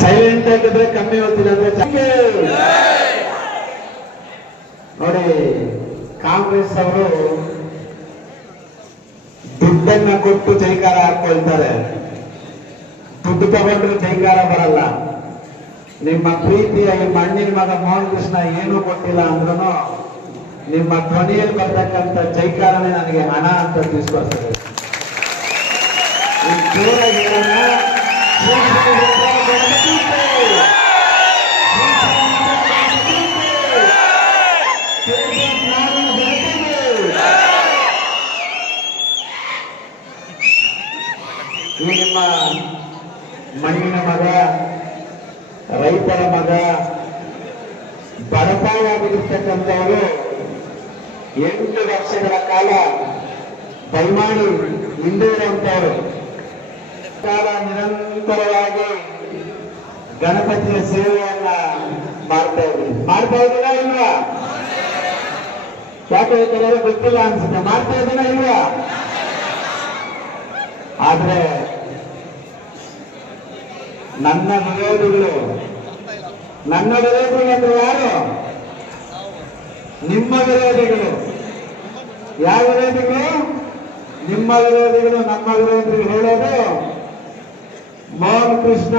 Silent ಆಗಿದ್ರೆ ಕಮ್ಮಿ ಹೋಗ್ತಿಲ್ಲ ಅಂದ್ರೆ ನೋಡಿ, ಕಾಂಗ್ರೆಸ್ ಅವರು ದುಡ್ಡನ್ನ ಕೊಟ್ಟು ಜೈಕಾರ ಹಾಕೊಳ್ತಾರೆ. ದುಡ್ಡು ತಗೊಂಡ್ರೆ ಜೈಕಾರ ಬರಲ್ಲ. ನಿಮ್ಮ ಪ್ರೀತಿಯ ಈ ಮಣ್ಣಿನ ಮಗ ಮೋಹನ್ ಕೃಷ್ಣ ಏನೂ ಕೊಟ್ಟಿಲ್ಲ ಅಂದ್ರೂ ನಿಮ್ಮ ಧ್ವನಿಯಲ್ಲಿ ಬರ್ತಕ್ಕಂಥ ಜೈಕಾರನೇ ನನಗೆ ಹಣ ಅಂತ ತಿಳಿಸ್ಕೊಡ್ತದೆ. ನಿಮ್ಮ ಮಣ್ಣಿನ ಮಗ, ರೈತರ ಮಗ, ಬಡಪಾಯಾಗಿರ್ತಕ್ಕಂಥವರು 8 ವರ್ಷಗಳ ಕಾಲ ದಯಮಾಡಿ ಹಿಂದೆ ಇರುವಂತವರು ಕಾಲ ನಿರಂತರವಾಗಿ ಗಣಪತಿಯ ಸೇವೆಯನ್ನ ಮಾಡ್ತಾ ಇದ್ದೀರಾ ಇಲ್ವಾ? ಯಾಕೆ ಕೆಲವರು ಗೊತ್ತಿಲ್ಲ ಅನ್ಸುತ್ತೆ. ಮಾಡ್ತಾ ಇದ್ದೀರಾ ಇಲ್ವಾ? ಆದ್ರೆ ನನ್ನ ವಿರೋಧಿಗಳು ಅಂದ್ರೆ ಯಾರು? ನಿಮ್ಮ ವಿರೋಧಿಗಳು. ಯಾವ ವಿರೋಧಿಗಳು? ನಿಮ್ಮ ವಿರೋಧಿಗಳು. ನಮ್ಮ ವಿರೋಧಿಗಳು ಹೇಳೋದು, ಮೋಹನ್ ಕೃಷ್ಣ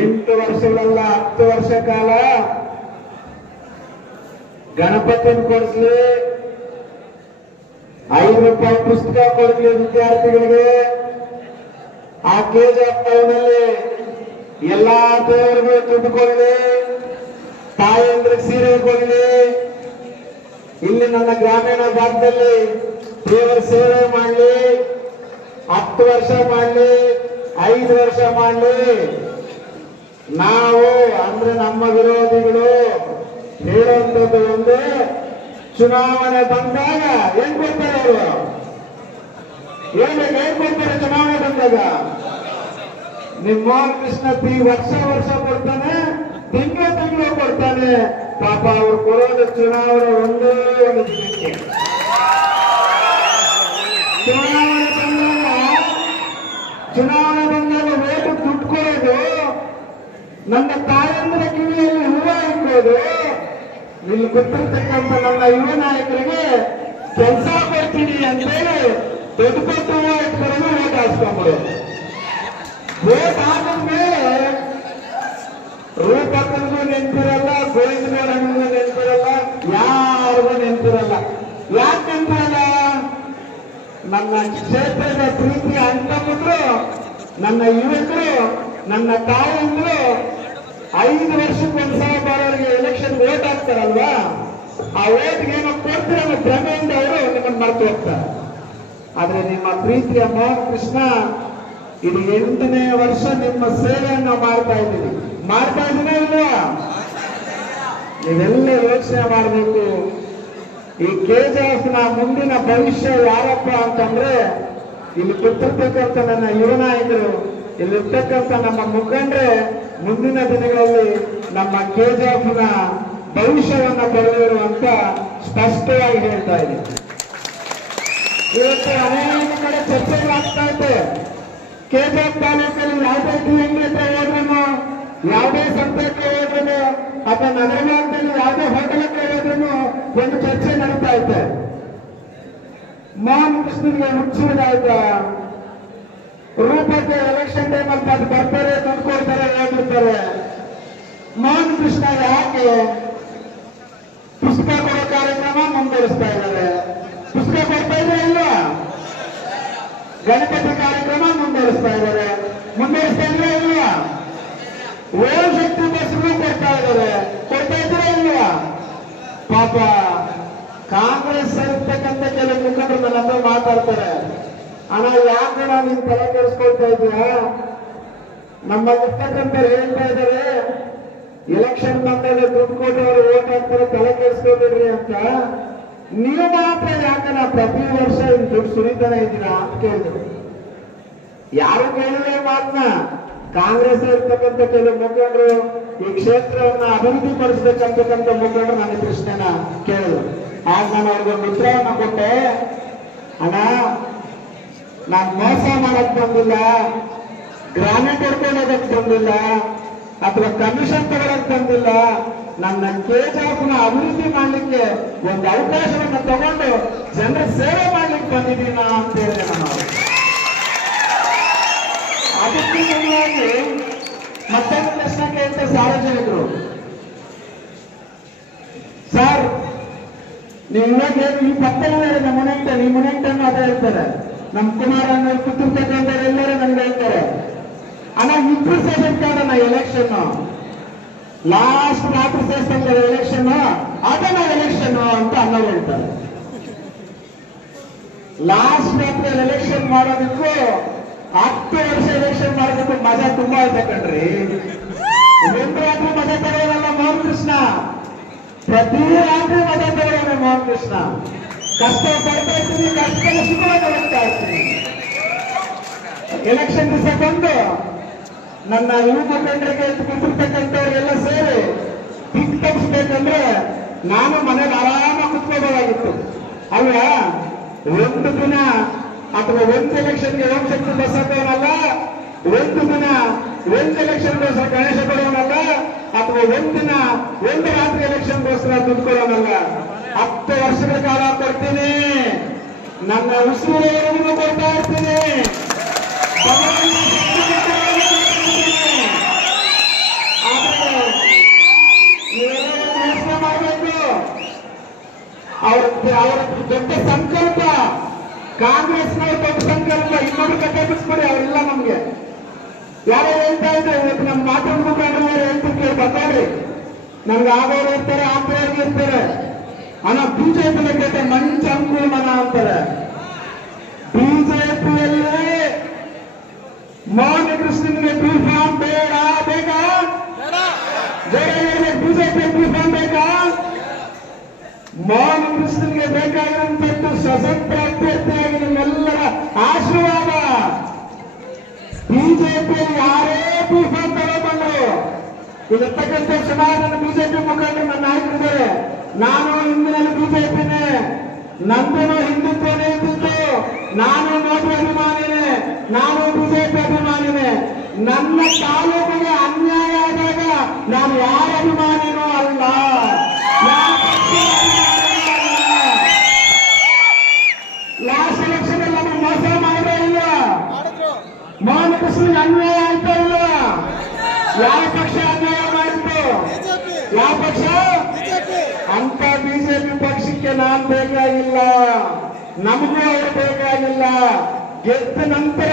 8 ವರ್ಷಗಳಲ್ಲ 10 ವರ್ಷ ಕಾಲ ಗಣಪತಿನ ಕೊಡಿಸ್ಲಿ, 5 ರೂಪಾಯಿ ಪುಸ್ತಕ ಕೊಡ್ಲಿ ವಿದ್ಯಾರ್ಥಿಗಳಿಗೆ, ಆ ಕೆಜಿಎಫ್ ಟೌನಲ್ಲಿ ಎಲ್ಲಾ ದೇವರಿಗೂ ದುಡ್ಡು ಕೊಡ್ಲಿ, ತಾಯಂದ್ರಿಗೆ ಸೀರೆ ಕೊಡ್ಲಿ, ಇಲ್ಲಿ ನನ್ನ ಗ್ರಾಮೀಣ ಭಾಗದಲ್ಲಿ ದೇವರ ಸೇವೆ ಮಾಡಲಿ, 10 ವರ್ಷ ಮಾಡಲಿ, 5 ವರ್ಷ ಮಾಡಲಿ. ನಾವು ಅಂದ್ರೆ ನಮ್ಮ ವಿರೋಧಿಗಳು ಹೇಳುವಂಥದ್ದು ಒಂದು, ಚುನಾವಣೆ ಬಂದಾಗ ಏನ್ ಕೊಡ್ತಾರೆ ಅವರು? ಏನ್ ಕೊಡ್ತಾರೆ ಚುನಾವಣೆ ಬಂದಾಗ? ನಿಮ್ಮ ಮೋಹನ್ ಕೃಷ್ಣ ವರ್ಷ ಕೊಡ್ತಾನೆ, ತಿಂಗಳು ಕೊಡ್ತಾನೆ. ಪಾಪ ಅವ್ರು ಕೊಡೋದು ಚುನಾವಣೆ ಒಂದೇ ಒಂದು ದಿನಕ್ಕೆ. ಚುನಾವಣೆ ಬಂದಾಗ ಓಟು ದುಡ್ಡು ಕೊಡೋದು, ನನ್ನ ತಾಯಂದ್ರ ಕಿವಿಯಲ್ಲಿ ಹೂವ ಇಕ್ಕೋದು, ಇಲ್ಲಿ ಗೊತ್ತಿರ್ತಕ್ಕಂಥ ನನ್ನ ಯುವ ನಾಯಕರಿಗೆ ಕೆಲಸ ಕೊಡ್ತೀನಿ ಅಂತೇಳಿ ದೊಡ್ಡ ಹೂವ ಇಟ್ಕೊಂಡು ಓಟ್ ಹಾಸ್ಕೊಂಡ್ಬಿಡೋದು. ಓಟ್ ಹಾಕಿದ್ಮೇಲೆ ರೂಪಕ್ಕನಿಗೂ ನೆನಪಿರಲ್ಲ, ಗೋವಿಂದಗೌಡನಿಗೂ ನೆನಪಿರಲ್ಲ, ಯಾರಿಗೂ ನೆನಪಿರಲ್ಲ. ಯಾಕೆ ನೆನಪಿರಲ್ಲ? ನನ್ನ ಕ್ಷೇತ್ರದ ಪ್ರೀತಿಯ ಅಣ್ಣಮಕ್ಕಳು, ನನ್ನ ಯುವಕರು, ನನ್ನ ತಾಯಂದ್ರು 5 ವರ್ಷಕ್ಕೊಂದ್ಸಲ ಬರೋರಿಗೆ ಎಲೆಕ್ಷನ್ ಓಟ್ ಹಾಕ್ತಾರಲ್ವಾ, ಆ ಓಟ್ಗೆ ಏನೋ ಕೊಡ್ತಿರಲ್ಲ ಭ್ರಮೆಯಿಂದ ಅವರು ನಿಮ್ಮನ್ನು ಮರೆತು ಹೋಗ್ತಾರೆ. ಆದ್ರೆ ನಿಮ್ಮ ಪ್ರೀತಿಯ ಮೋಹನ್ ಕೃಷ್ಣ ಇದು 8ನೇ ವರ್ಷ ನಿಮ್ಮ ಸೇವೆಯನ್ನು ಮಾಡ್ತಾ ಇದ್ದೀರಿ ಇಲ್ವಾ? ನೀವೆಲ್ಲ ಯೋಚನೆ ಮಾಡಬೇಕು. ಈ ಕೆಜಿಎಫ್ ನ ಮುಂದಿನ ಭವಿಷ್ಯ ಯಾರಪ್ಪ ಅಂತಂದ್ರೆ, ಇಲ್ಲಿ ಕೂತಿರ್ತಕ್ಕಂಥ ನನ್ನ ಯುವ ನಾಯಕರು, ಇಲ್ಲಿರ್ತಕ್ಕಂಥ ನಮ್ಮ ಮುಖಂಡರೇ ಮುಂದಿನ ದಿನಗಳಲ್ಲಿ ನಮ್ಮ ಕೆಜಿಎಫ್ ನ ಭವಿಷ್ಯವನ್ನ ಬರೆದಿರು ಅಂತ ಸ್ಪಷ್ಟವಾಗಿ ಹೇಳ್ತಾ ಇದ್ದೀನಿ. ಇವತ್ತು ಅನೇಕ ಕಡೆ ಚರ್ಚೆಗಳಾಗ್ತಾ ಇದೆ. ಕೆಜಿಎಫ್ ತಾಲೂಕಲ್ಲಿ ಯಾವುದೇ ಟಿಎಂಗೆ ಹೋದ್ರೂ, ಯಾವುದೇ ಸಂಸ್ಥೆಗೆ ಹೋದ್ರೂ, ಅಥವಾ ನಗರ ಭಾಗದಲ್ಲಿ ಯಾವುದೇ ಹೋಟೆಲ್ಗೆ ಹೋದ್ರೂ ಒಂದು ಚರ್ಚೆ ನಡೀತಾ ಇದೆ. ಮೋಹನ್ ಕೃಷ್ಣನಿಗೆ ಹುಚ್ಚುವುದಾಯ್ತಾ? ರೂಪಕ್ಕೆ ಎಲೆಕ್ಷನ್ ಟೈಮಲ್ಲಿ ಅದು ಬರ್ತಾರೆ, ದುಡ್ಡು ಕೊಡ್ತಾರೆ, ಹೇಳ್ಬಿಡ್ತಾರೆ. ಮೋಹನ್ ಕೃಷ್ಣ ಯಾಕೆ ಪುಸ್ತಕ ಕೊಡೋ ಕಾರ್ಯಕ್ರಮ ಮುಂದುವರಿಸ್ತಾ ಇದ್ದಾರೆ? ಪುಸ್ತಕ ಕೊಡ್ತಾ ಇದ್ರೆ ಇಲ್ವಾ? ಗಣಪತಿ ಕಾರ್ಯಕ್ರಮ ಮುಂದುವರಿಸ್ತಾ ಇದ್ದಾರೆ ಇಲ್ವಾ? ಓಂ ಶಕ್ತಿ ಬಸ್ಗಳು ಕೊಡ್ತಾ ಇದ್ರೆ ಇಲ್ವಾ? ಪಾಪ ಕಾಂಗ್ರೆಸ್ ಇರ್ತಕ್ಕಂಥ ಕೆಲವು ಮುಖಂಡರು ನನ್ನ ಹತ್ರ ಮಾತಾಡ್ತಾರೆ, ಅಣ್ಣ ಯಾಕೆ ನೀನ್ ತಲೆ ಕೆಡಿಸ್ಕೊಳ್ತಾ ಇದೀಯಾ? ನಮ್ಮಲ್ಲಿರ್ತಕ್ಕಂಥ ಹೇಳ್ತಾ ಇದ್ದಾರೆ, ಎಲೆಕ್ಷನ್ ಬಂದಾಗ ದುಡ್ಡು ಕೊಟ್ಟವರು ಓಟ್ ಹಾಕ್ತಾರೆ, ತಲೆ ಕೆಡಿಸ್ಕೊಳ್ಬೇಡ್ರಿ ಅಂತ. ನೀವು ಮಾತ್ರ ಯಾಕನ ಪ್ರತಿ ವರ್ಷ ದುಡ್ಡು ಸುರಿತಾನೆ ಇದ್ದೀರಾ ಅಂತ ಕೇಳಿದ್ರು. ಯಾರು ಕೇಳಿದ್ರೆ ಮಾತನ್ನ ಕಾಂಗ್ರೆಸ್ ಇರ್ತಕ್ಕಂಥ ಕೆಲವು ಮುಖಂಡರು, ಈ ಕ್ಷೇತ್ರವನ್ನ ಅಭಿವೃದ್ಧಿ ಪಡಿಸಬೇಕಂತಕ್ಕಂಥ ಮುಖಂಡರು ನನ್ನ ಪ್ರಶ್ನೆನ ಕೇಳಿದ್ರು. ಆಗ ನಾನು ಅವ್ರಿಗೊಂದು ಉತ್ತರವನ್ನ ಕೊಟ್ಟೆ, ಅಣ್ಣ ನಾನು ಮೋಸ ಮಾಡಕ್ ಬಂದಿಲ್ಲ, ಗ್ರಾನೇಟ್ ಹೊಡ್ಕೊಂಡು ಹೋಗಕ್ ಬಂದಿಲ್ಲ ಅಥವಾ ಕಮಿಷನ್ ತಗೊಳಕ್ ಬಂದಿಲ್ಲ. ನನ್ನ ಕೆಜಿಎಫ್ನ ಅಭಿವೃದ್ಧಿ ಮಾಡ್ಲಿಕ್ಕೆ ಒಂದು ಅವಕಾಶವನ್ನು ತಗೊಂಡು ಜನರ ಸೇವೆ ಮಾಡ್ಲಿಕ್ಕೆ ಬಂದಿದ್ದೀನ ಅಂತ ಹೇಳಿದೆ ನಾವು. ಅದಕ್ಕೆ ಸಲುವಾಗಿ ಮತ್ತೊಂದು ಪ್ರಶ್ನೆ ಕೇಳ್ತಾರೆ ಸಾರ್ವಜನಿಕರು. ಸರ್, ನೀವು ಇವಾಗ ಈ ಪಕ್ಕದಲ್ಲೇ ಈ ಮುನೆಂಟನ್ನು ಅದೇ ಹೇಳ್ತಾರೆ. ನಮ್ಮ ಕುಮಾರಣ್ಣ ಕೂತಿರ್ತಕ್ಕಂಥವ್ರು ಎಲ್ಲರೂ ನನ್ಗೆ ಹೇಳ್ತಾರೆ, ಅಣ್ಣ ಇಬ್ರು ಸೆಷನ್ ಕಾರಣ ಎಲೆಕ್ಷನ್ ಲಾಸ್ಟ್ ರಾತ್ರಿ ಸೇರ್ತಾರೆ ಎಲೆಕ್ಷನ್ ಅದನ್ನ ಎಲೆಕ್ಷನ್ ಅಂತ ಅನ್ನೋರು ಹೇಳ್ತಾರೆ. ಲಾಸ್ಟ್ ರಾತ್ರಿ ಎಲೆಕ್ಷನ್ ಮಾಡೋದಕ್ಕೂ 10 ವರ್ಷ ಎಲೆಕ್ಷನ್ ಮಾಡೋದಕ್ಕೂ ಮಜಾ ತುಂಬಾ ಐತೆ ಕಣ್ರಿ. ಒಂದು ರಾತ್ರಿ ಮಜಾ ತಗೊಳ್ಳೋಲ್ಲ ಮೋಹನ್ ಕೃಷ್ಣ, ಪ್ರತಿ ರಾತ್ರಿ ಮಜಾ ತಗೊಳ್ಳೋಣ ಮೋಹನ್ ಕೃಷ್ಣ. ಕಷ್ಟ ಪಡ್ತಾ ಇರ್ತೀನಿ, ಕಷ್ಟ ಸುಖವಾಗಿ ಹೋಗ್ತಾ ಇರ್ತೀನಿ. ಎಲೆಕ್ಷನ್ ದಿವಸ ಬಂದು ನನ್ನ ಯುವ ಮುಖಂಡರಿಗೆ ಕೂತಿರ್ತಕ್ಕಂಥವ್ರಿಗೆಲ್ಲ ಸೇರಿ ಟಿಕ್ ತಪ್ಪಿಸ್ಬೇಕಂದ್ರೆ ನಾನು ಮನೇಲಿ ಆರಾಮಾಗಿ ಕುತ್ಕೋಬೇಕಾಗಿತ್ತು ಅಲ್ವಾ. ಒಂದು ದಿನ ಅಥವಾ ಒಂದು ಎಲೆಕ್ಷನ್ಗೆ ಓಂ ಶಕ್ತಿ ಬಸ್ ಹಾಕೋನಲ್ಲ, ಒಂದು ದಿನ ಒಂದು ಎಲೆಕ್ಷನ್ಗೋಸ್ಕರ ಗಣೇಶ ಕೊಡೋನಲ್ಲ, ಅಥವಾ ಒಂದಿನ ಒಂದು ರಾತ್ರಿ ಎಲೆಕ್ಷನ್ಗೋಸ್ಕರ ದುಡ್ಡು ಕೊಡೋನಲ್ಲ. 10 ವರ್ಷಗಳ ಕಾಲ ಕೊಡ್ತೀನಿ, ನನ್ನ ಉಸಿರುವರೆಗೂ ಕೊಡ್ತಾ ಇರ್ತೀನಿ. ಯೋಚನೆ ಮಾಡಬೇಕು. ಅವರ ದೊಡ್ಡ ಸಂಕಲ್ಪ, ಕಾಂಗ್ರೆಸ್ನವ್ರ ದೊಡ್ಡ ಸಂಕಲ್ಪ. ಇನ್ನೊಂದು ಕತೆ ಬಿಡಿಸ್ಕೊಡಿ, ಅವರೆಲ್ಲ ನಮ್ಗೆ ಯಾರೋ ಹೇಳ್ತಾ ಇದ್ರೆ ಇವತ್ತು ನಮ್ಮ ಮಾತಾಡ್ಕೊಂಡು ಹೇಳ್ತಿರ್ತೀವಿ ಬರ್ತಾಡ್ರಿ. ನಮ್ಗೆ ಆಗೋರು ಇರ್ತಾರೆ, ಆಂಧ್ರವ್ರಿಗೆ ಇರ್ತಾರೆ. ಅಣ್ಣ ಬಿಜೆಪಿ ಕೇಳ್ತಾರೆ ಮಂಚ ಅಂಕುಳ ಮನ ಅಂತಾರೆ. ಬಿಜೆಪಿಯಲ್ಲಿ ಮೋಹನ್ ಕೃಷ್ಣನ್ಗೆ ಬಿ ಫಾರ್ಮ್ ಬೇಡ, ಬೇಕಾ? ಬಿಜೆಪಿ ಬಿ ಫಾರ್ಮ್ ಬೇಕಾ? ಮೋಹನ್ ಕೃಷ್ಣನ್ಗೆ ಬೇಕಾಗಿರುವಂತದ್ದು ಸ್ವತಂತ್ರ ಅಭ್ಯರ್ಥಿಯಾಗಿ ನಿಮ್ಮೆಲ್ಲರ ಆಶೀರ್ವಾದ. ಬಿಜೆಪಿಯಲ್ಲಿ ಯಾರೇ ಬಿ ಫಾರ್ಮ್ ತಗೊಂಡ್ಬಂದ್ರು, ಇಲ್ಲಿರ್ತಕ್ಕಂಥ ಸುಮಾರು ನನ್ನ ಬಿಜೆಪಿ ಮುಖಂಡರು ನನ್ನ ನಾಯಕರಿದ್ದಾರೆ. ನಾನು ಹಿಂದಿನಲ್ಲಿ ಬಿಜೆಪಿನೇ, ನಂದನು ಹಿಂದುತ್ವನೇ ಇದ್ದಿದ್ದು. ನಾನು ಮೋದಿ ಅಭಿಮಾನಿನೇ, ನಾನು ಬಿಜೆಪಿ ಅಭಿಮಾನಿನೇ. ನನ್ನ ತಾಲೂಕಿಗೆ ಅನ್ಯಾಯ ಆದಾಗ ನಾನು ಯಾರ ಅಭಿಮಾನಿನೂ ಅಲ್ಲ, ಲಾಸ್ಟ್ ಎಲೆಕ್ಷನ್ ಅಲ್ಲಿ ನಮಗೆ ಮೋಸ ಮಾಡೇ ಇಲ್ಲ. ಮೋಹನ್ ಕೃಷ್ಣನಿಗೆ ಅನ್ಯಾಯ ಆಯ್ತಾ ಇಲ್ಲ? ಯಾವ ಪಕ್ಷ ಅನ್ಯಾಯ ಮಾಡಿತ್ತು? ಯಾವ ಪಕ್ಷ? ಅಂತ ಬಿಜೆಪಿ ಪಕ್ಷಕ್ಕೆ ನಾನ್ ಬೇಕಾಗಿಲ್ಲ, ನಮಗೂ ಅವರು ಬೇಕಾಗಿಲ್ಲ. ಗೆದ್ದ ನಂತರ,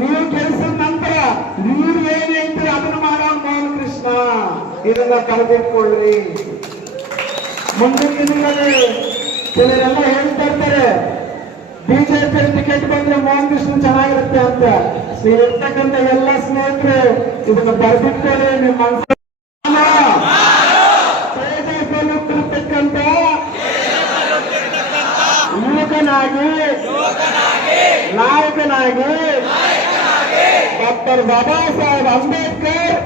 ನೀವು ಗೆಲ್ಸಿದ ನಂತರ ನೀವು ಏನ್ ಹೇಳ್ತೀರಿ ಅದನ್ನು ಮಾಡೋ ಮೋಹನ್ ಕೃಷ್ಣ. ಇದನ್ನ ಕಳೆದಿಟ್ಕೊಳ್ಳಿ. ಮುಂದಿನ ದಿನಗಳಲ್ಲಿ ಕೆಲವರೆಲ್ಲ ಹೇಳ್ತಾ ಇರ್ತಾರೆ ಬಿಜೆಪಿ ಟಿಕೆಟ್ ಬಂದ್ರೆ ಮೋಹನ್ ಕೃಷ್ಣ ಚೆನ್ನಾಗಿರುತ್ತೆ ಅಂತ. ನೀವಿರ್ತಕ್ಕಂಥ ಎಲ್ಲ ಸ್ನೇಹಿತರು ಇದನ್ನ ಬರ್ಬಿಟ್ಕೊಳ್ಳಿ. ನಿಮ್ಮ ಮನಸ್ಸು ತೇಜಸ್ಸಲ್ಲಿರ್ತಕ್ಕಂಥ ಯುವಕನಾಗಿ, ನಾಯಕನಾಗಿ ಡಾಕ್ಟರ್ ಬಾಬಾ ಸಾಹೇಬ್ ಅಂಬೇಡ್ಕರ್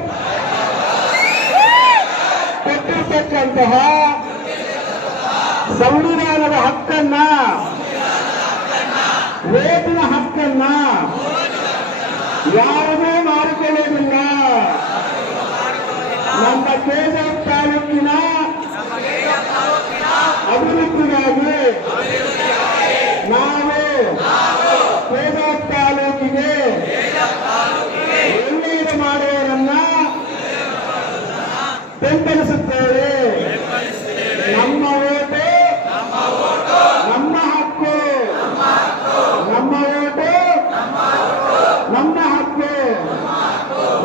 ಕೊಟ್ಟಿರ್ತಕ್ಕಂತಹ ಸಂವಿಧಾನದ ಹಕ್ಕನ್ನ, ಓಟಿನ ಹಕ್ಕನ್ನ ಯಾವುದೇ ಮಾಡಿಕೊಳ್ಳುವುದಿಲ್ಲ. ನಮ್ಮ ಕೆಜಿಎಫ್ ತಾಲೂಕಿನ ಅಭಿವೃದ್ಧಿಗಾಗಿ ನಾವು ಕೆಜಿಎಫ್ ತಾಲೂಕಿಗೆ ಒಳ್ಳೆಯದು ಮಾಡುವವರನ್ನ ಬೆಂಬಲಿಸುತ್ತೇವೆ. ನಮ್ಮ ಓಟು ನಮ್ಮ ಹಕ್ಕು, ನಮ್ಮ ಓಟು ನಮ್ಮ ಹಕ್ಕು,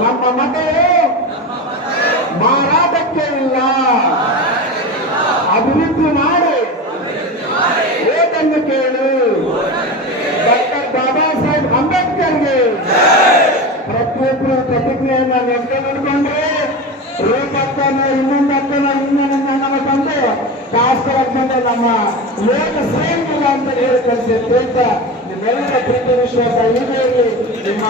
ನಮ್ಮ ಮತವು ಮಾರಾಟಕ್ಕೆ ಇಲ್ಲ. ಅಭಿವೃದ್ಧಿ ಮಾಡಿ ಓಟನ್ನು ಕೇಳು. ಡಾಕ್ಟರ್ ಬಾಬಾ ಸಾಹೇಬ್ ಅಂಬೇಡ್ಕರ್ಗೆ ಪ್ರತಿಯೊಬ್ಬರು ಪ್ರತಿಜ್ಞೆಯನ್ನ ನೆನ್ಕೊಂಡ್ರೆ ರೂಪಕ್ಕನ ಇನ್ನೊಂದು ಅಕ್ಕನ ಇನ್ನೊಂದು ತಂದು ಶಾಸ್ತ್ರಜ್ಞತೆ ನಮ್ಮ ಲೋಕ ಸೇರಿಲ್ಲ ಅಂತ ಹೇಳಿ ಕಲಿಸುತ್ತೆ. ನಿಮ್ಮೆಲ್ಲರ ಪ್ರೀತಿ ವಿಶ್ವಾಸ ಹೀಗೆ ಇರಲಿ. ನಿಮ್ಮ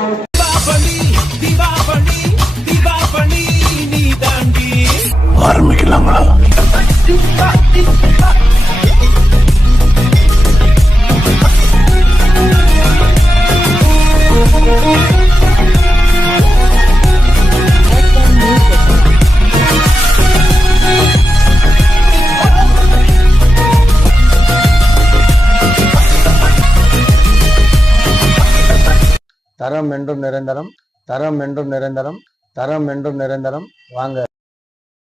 ஆரம்பிக்கலாங்களா? தரம் என்றும் நிரந்தரம், தரம் என்றும் நிரந்தரம், தரம் என்றும் நிரந்தரம். வாங்க.